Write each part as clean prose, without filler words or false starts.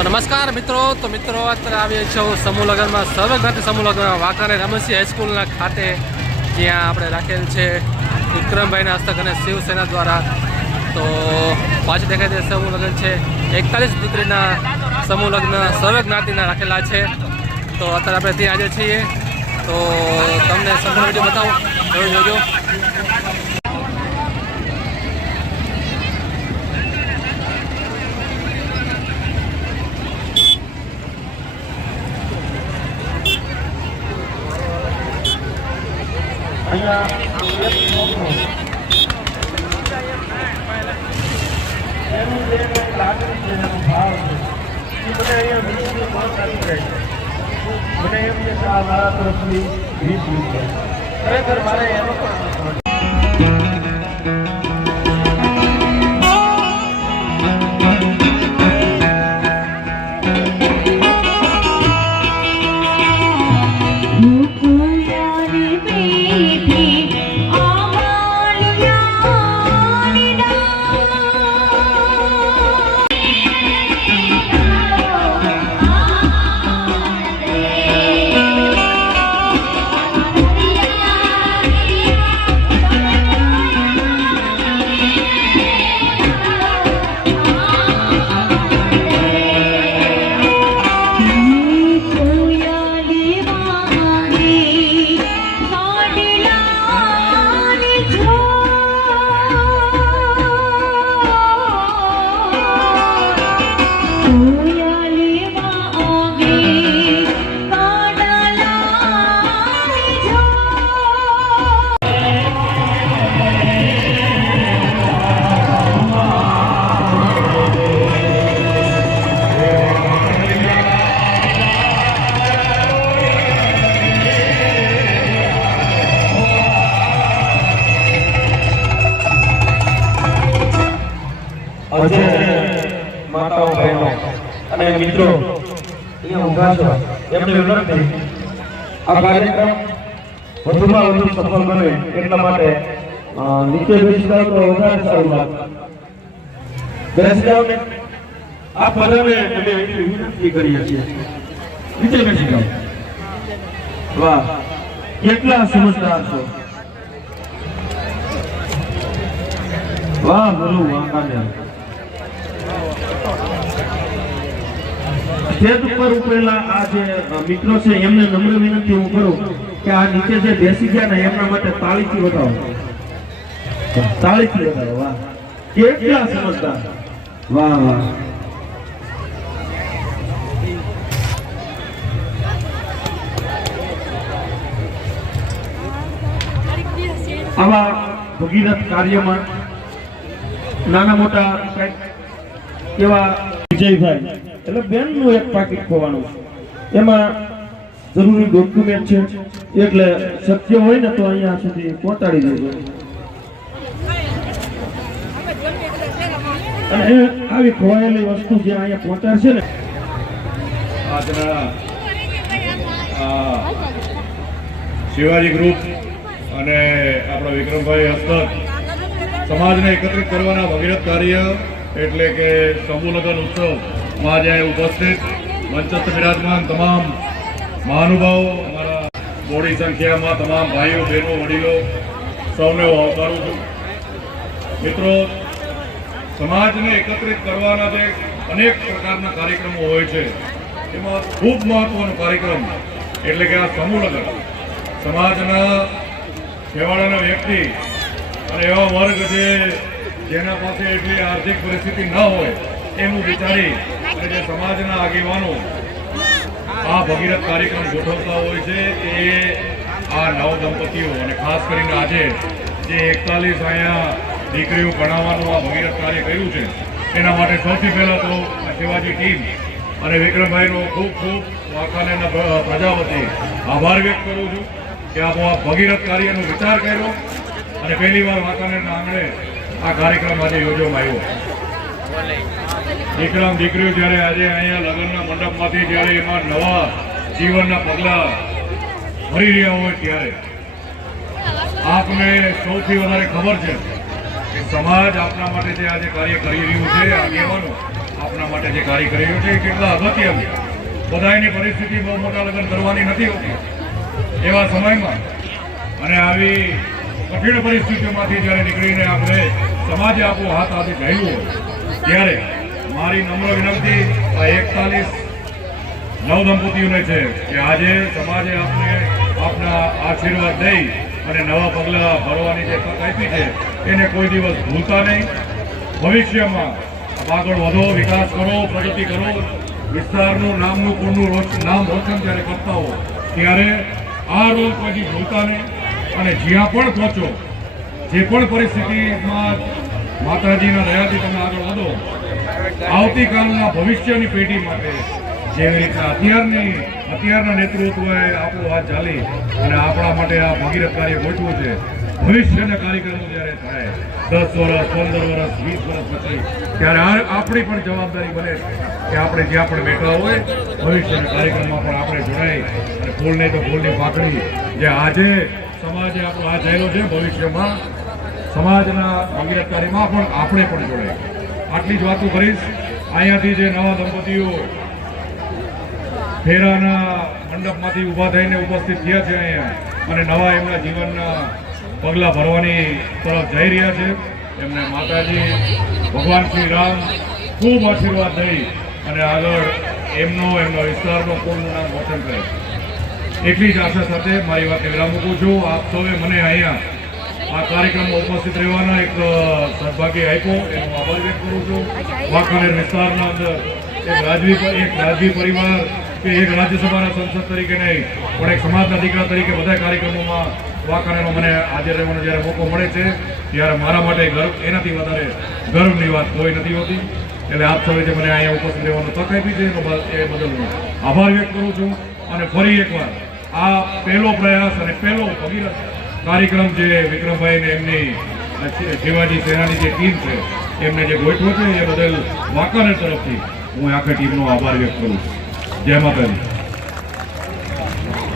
તો નમસ્કાર મિત્રો, અત્યારે આવીએ છીએ સમૂહ લગ્નમાં, સર્વજ્ઞાતિ સમૂહ લગ્ન વાંકાનેર રમસી હાઈસ્કૂલના ખાતે, જ્યાં આપણે રાખેલ છે વિક્રમભાઈના હસ્તક અને શિવસેના દ્વારા. તો પાછળ દેખાય તે સમૂહ લગ્ન છે, 41 દીકરીના સમૂહ લગ્ન સર્વજ્ઞાતિના રાખેલા છે. તો અત્યારે આપણે ત્યાં આજે છીએ, તો તમને સંપૂર્ણ વિડીયો બતાવું, જોજો. માતાઓ બહેનો અને મિત્રો અહીંયા ઊભા છો, એમને વિનંતી આ કાર્યક્રમ વધુમાં વધુ સફળ બને એટલા માટે નીચે બેસી જાવ તો વધારે સારું લાગે. બેસી જાવ ને આ બધાને અમે વિનંતી કરીએ છીએ, નીચે બેસી જાવ. વાહ, કેટલા સમજદાર છો. વાહ બોલું વાંકાનેર. સ્ટેજ ઉપર ઉપરેલા આ જે મિત્રો છે એમને નમ્ર વિનંતી હું કરું કે આ નીચે જે બેસી ગયા ને એમના માટે તાળીથી વધાવો, તાળીથી વધાવો. વાહ, કેટલા સમજદાર. વાહ વાહ. આવા ભગીરથ કાર્યમાં નાના મોટા કેવા વિજયભાઈ એટલે બેનનું એક પાકીટ ખોવાનું, એમાં જરૂરી ડોક્યુમેન્ટ છે, એટલે શક્ય હોય ને તો અહીંયા સુધી પહોંચાડી દેજો. અને આવી ખોવાયેલી વસ્તુ જે અહીંયા પહોંચાડશે ને, આજના શિવાજી ગ્રુપ અને આપણા વિક્રમભાઈ હસ્તક સમાજને એકત્રિત કરવાના ભગીરથ કાર્ય એટલે કે સમૂહ લગ્ન ઉત્સવમાં આજે ઉપસ્થિત મંચસ્થ બિરાજમાન તમામ મહાનુભાવો, અમારા મોટી સંખ્યામાં તમામ ભાઈઓ બહેનો વડીલો સૌને હું આવકારું છું. મિત્રો, સમાજને એકત્રિત કરવાના જે અનેક પ્રકારના કાર્યક્રમો હોય છે, એમાં ખૂબ મહત્વનો કાર્યક્રમ એટલે કે આ સમૂહ લગ્ન. સમાજના છેવાડાના વ્યક્તિ અને એવા વર્ગ જેના પાસે એટલી આર્થિક પરિસ્થિતિ ન હોય એનું વિચારી અને જે સમાજના આગેવાનો આ ભગીરથ કાર્યક્રમ ગોઠવતા હોય છે, એ આ નવ દંપતીઓ અને ખાસ કરીને આજે જે 41 અહીંયા દીકરીઓ ભણાવવાનું આ ભગીરથ કાર્ય કર્યું છે, એના માટે સૌથી પહેલાં તો આ શિવાજી ટીમ અને વિક્રમભાઈનો ખૂબ ખૂબ વાંકાનેરના પ્રજા વતી આભાર વ્યક્ત કરું છું કે આ ભગીરથ કાર્યનો વિચાર કર્યો અને પહેલી વાર વાંકાનેરના આંગણે આ કાર્યક્રમ આજે યોજવામાં આવ્યો. દીકરીઓ જ્યારે આજે અહીંયા લગ્નના મંડપમાંથી જ્યારે એમાં નવા જીવનના પગલાં ભરી રહ્યા હોય ત્યારે આપને સૌથી વધારે ખબર છે કે સમાજ આપના માટે જે આજે કાર્ય કરી રહ્યું છે, આગેવાનો આપના માટે જે કાર્ય કરી રહ્યું છે એ કેટલા અગત્ય છે. બધાની પરિસ્થિતિ બહુ મોટા લગ્ન કરવાની નથી હોતી. એવા સમયમાં અને આવી કઠિન પરિસ્થિતિઓમાંથી જ્યારે નીકળીને આપણે સમાજે આપણો હાથ આપી ચાલ્યું હોય ત્યારે મારી નમ્ર વિનંતી આ 41 નવદંપતીઓને છે કે આજે સમાજે આપના આશીર્વાદ દઈ અને નવા પગલાં ભરવાની જે તક આપી છે એને કોઈ દિવસ ભૂલતા નહીં. ભવિષ્યમાં આગળ વધો, વિકાસ કરો, પ્રગતિ કરો, વિસ્તારનું નામનું કુળનું નામ રોશન જ્યારે કરતા હો ત્યારે આ રોલ કોઈ ભૂલતા નહીં. અને જ્યાં પણ પહોંચો, જે પણ પરિસ્થિતિમાં માતાજીના દયાથી તમે આગળ વધો, આવતીકાલના ભવિષ્યની પેઢી માટે જેવી રીતના અત્યારના નેતૃત્વએ આપણું હાથ ચાલી અને આપણા માટે આ ભગીરથ કાર્ય ગોઠવું છે. ભવિષ્યના કાર્યક્રમો જ્યારે થાય 10 વર્ષ, 15 વર્ષ, 20 વર્ષ પછી ત્યારે આપણી પણ જવાબદારી બને કે આપણે જ્યાં પણ બેઠા હોય ભવિષ્યના કાર્યક્રમમાં પણ આપણે જોડાઈ અને ફૂલ નહીં તો ફૂલની પાકડી જે આજે સમાજે આપણો હાથ ચાલ્યો છે ભવિષ્યમાં સમાજના ભગીરથ કાર્યમાં પણ આપણે પણ જોડાય. આટલી જ વાતો કરીશ. અહીંયાથી જે નવા દંપતીઓ ફેરાના મંડપમાંથી ઊભા થઈને ઉપસ્થિત થયા છે અહીંયા અને નવા એમના જીવનના પગલાં ભરવાની તરફ જઈ રહ્યા છે, એમને માતાજી ભગવાન શ્રી રામ ખૂબ આશીર્વાદ દઈ અને આગળ એમના વિસ્તારનો કુળનું નામ રોશન કરે. એટલી જ આશા સાથે મારી વાતને વિરામ મૂકું છું. આપ સૌએ મને અહીંયા આ કાર્યક્રમમાં ઉપસ્થિત રહેવાના એક સદભાગ્ય આપ્યો એનો આભાર વ્યક્ત કરું છું. વાંકાનેર વિસ્તારના અંદર એક રાજવી પરિવાર કે એક રાજ્યસભાના સંસદ તરીકે નહીં પણ એક સમાજના દીકરા તરીકે બધા કાર્યક્રમોમાં વાંકાનેરમાં મને હાજર રહેવાનો જ્યારે મોકો મળે છે ત્યારે મારા માટે એનાથી વધારે ગર્વની વાત કોઈ નથી હોતી. એટલે આપ સૌએ જે મને અહીંયા ઉપસ્થિત રહેવાનો તક આપી છે એ બદલ હું આભાર વ્યક્ત કરું છું. અને ફરી એકવાર આ પહેલો પ્રયાસ અને પહેલો ભગીરથ કાર્યક્રમ જે વિક્રમભાઈ ને એમની શિવાજી સેનાની જે ટીમ છે એમને જે ગોઠવો છે એ બદલ વાંકાનેર તરફથી હું આખી ટીમનો આભાર વ્યક્ત કરું છું. જય માતાજી.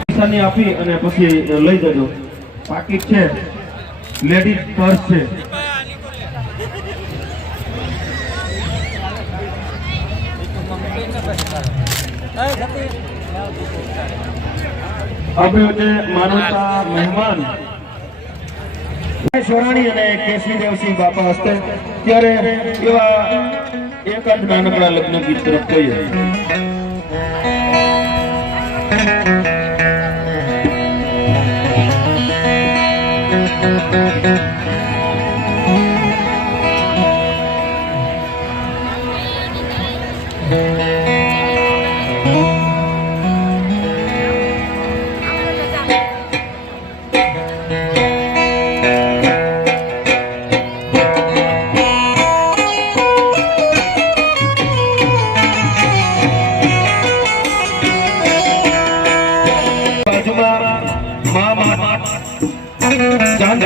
નિશાની આપી અને પછી લઈ જજો. પાકીટ છે, લેડીઝ પર્સ છે. આપણે જે માનવતા મહેમાન સોરાણી અને કેશવીદેવસિંહ બાપા હસ્તે ત્યારે એવા એકાદ નાનકડા લગ્ન ગીત તરફ કહીએ. ચાંદ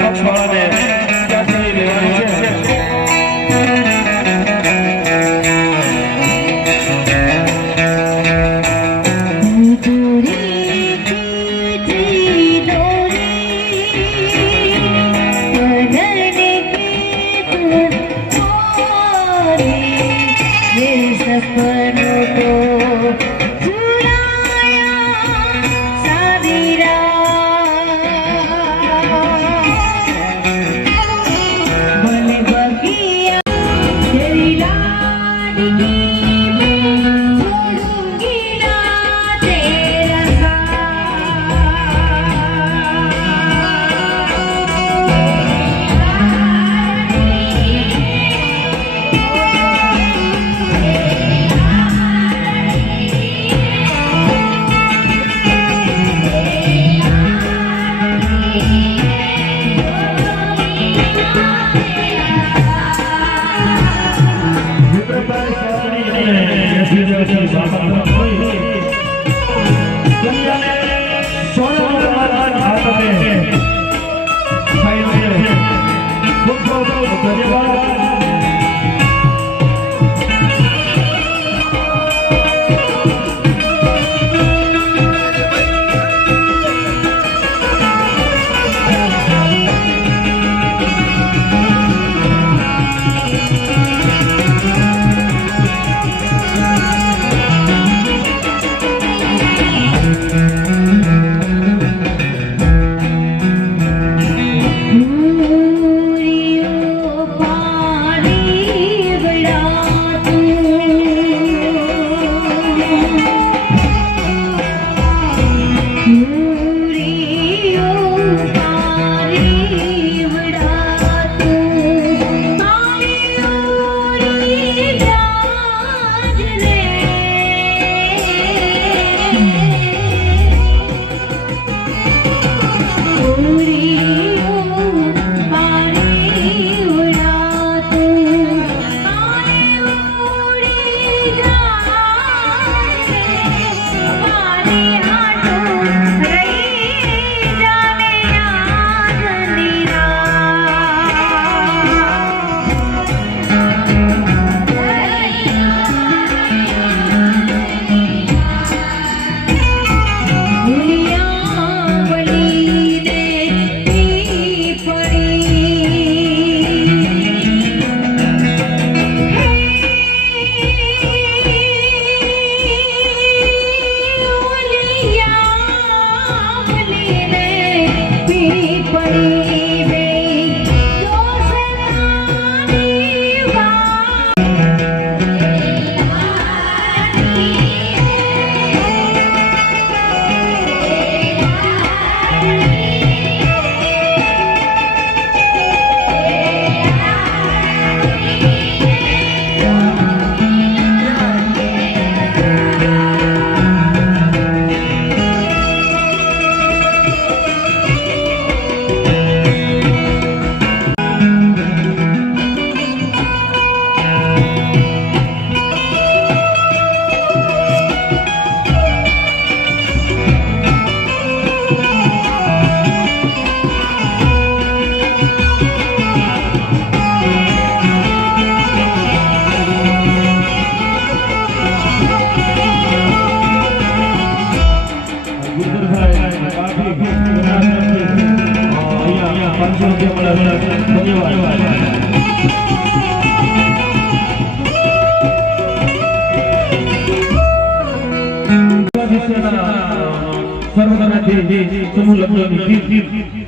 સર્વદાનાથી સમૂહ લગ્નની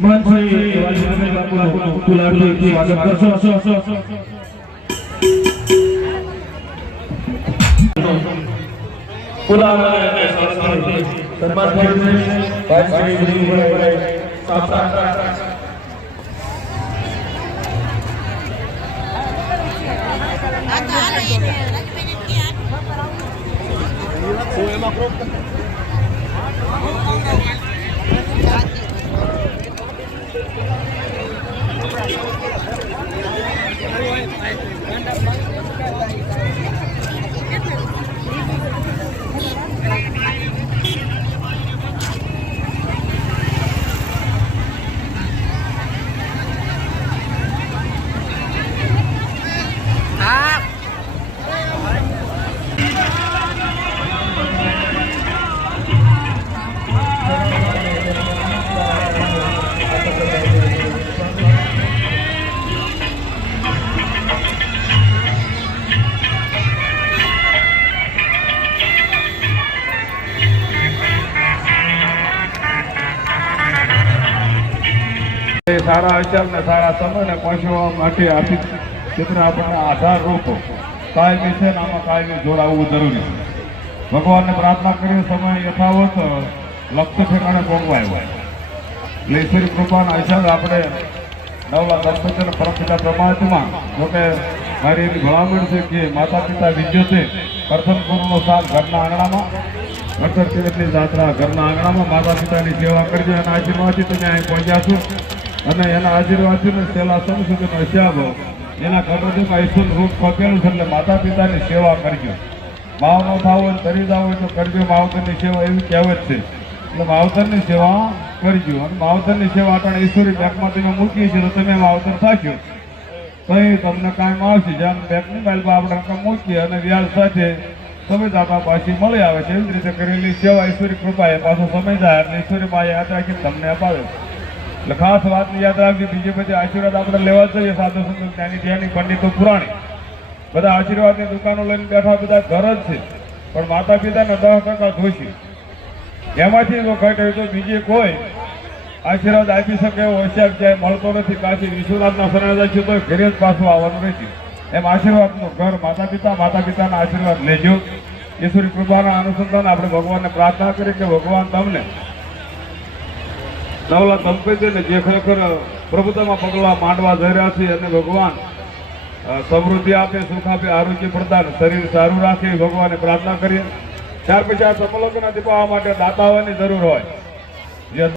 મહંતશ્રી વાલીભાઈ બાપુનું કુલાડથી સ્વાગત કરશો. સન્માન થયું છે ભાઈ શ્રી દિલીપભાઈ સાપરા. સારા વિચાર ને સારા સમયને પહોંચવા માટે આર્થિક ક્ષેત્રે આપણને આધાર રૂપ કાયમી છે ને આમાં કાયમી જોડાવવું જરૂરી છે. ભગવાનને પ્રાર્થના કરી સમય યથાવત લક્ષ્ય ઠેકાણે પહોંચવાય હોય એટલે ઈશ્વરી કૃપાના હિસાબે આપણે નવલા દંપતીના પરમપિતા પ્રમાણમાં જોકે મારી એવી ભલામણ છે કે માતા પિતા વિજ્ય છે પ્રથમ ગુરુનો સાથ ઘરના આંગણામાં નક્કર તીર્થની જાત્રા ઘરના આંગણામાં માતા પિતાની સેવા કરજો. એના આશીર્વાદથી તમે અહીં પહોંચ્યા છો અને એના આશીર્વાદથી છેલ્લા સમ સુધીનો હિસાબ એના ઘરમાંથી ઈશ્વર રૂપ ખોપેલું છે. એટલે માતા પિતાની સેવા કરજો. માવ ન થાવ હોય તરી જાવ હોય તો કરજો. માવતરની સેવા એવી કહેવત છે એટલે માવતરની સેવા કરજો. અને માવતરની સેવા આપણે ઈશ્વરી બેંકમાં તમે મૂકીએ છીએ તો તમે માવતર થશો તો એ તમને કામ આવશે. જેમ બેંકની માઇલમાં આપણે રકમ મૂકીએ અને વ્યાજ સાથે સમય આપણા પાછી મળી આવે છે એવી રીતે કરેલી સેવા ઈશ્વરી કૃપા એ પાછો સમય જાય એટલે ઈશ્વરી માં યાદ રાખીને તમને અપાવે. એટલે ખાસ વાત યાદ રાખજો. બીજી બધી આશીર્વાદ આપણે લેવા જોઈએ. સાધુ સંતો જ્ઞાની ધ્યાની પંડિતો પુરાણી બધા આશીર્વાદની દુકાનો લઈને બેઠા બધા ઘર જ છે પણ માતા પિતાને 10% દોષી એમાંથી જો ઘટ હોય તો બીજી કોઈ આશીર્વાદ આપી શકે એવો હોશિયાર ક્યાંય મળતો નથી. કાશી વિશ્વનાથના શરણે છે તો ઘરે જ પાછું આવવાનું નથી. એમ આશીર્વાદનું ઘર માતા પિતાના આશીર્વાદ લેજો. ઈશ્વરી કૃપાના અનુસંધાન આપણે ભગવાનને પ્રાર્થના કરી કે ભગવાન તમને નવલા દંપતીને જે ખરેખર પ્રભુતામાં પગલાં માંડવા જઈ રહ્યા છે અને ભગવાન સમૃદ્ધિ આપે, સુખ આપે, આરોગ્ય પ્રદાન, શરીર સારું રાખે ભગવાનને પ્રાર્થના કરીએ. ત્યાર પછી આ સમલોકના દીપાવવા માટે દાતાઓની જરૂર હોય.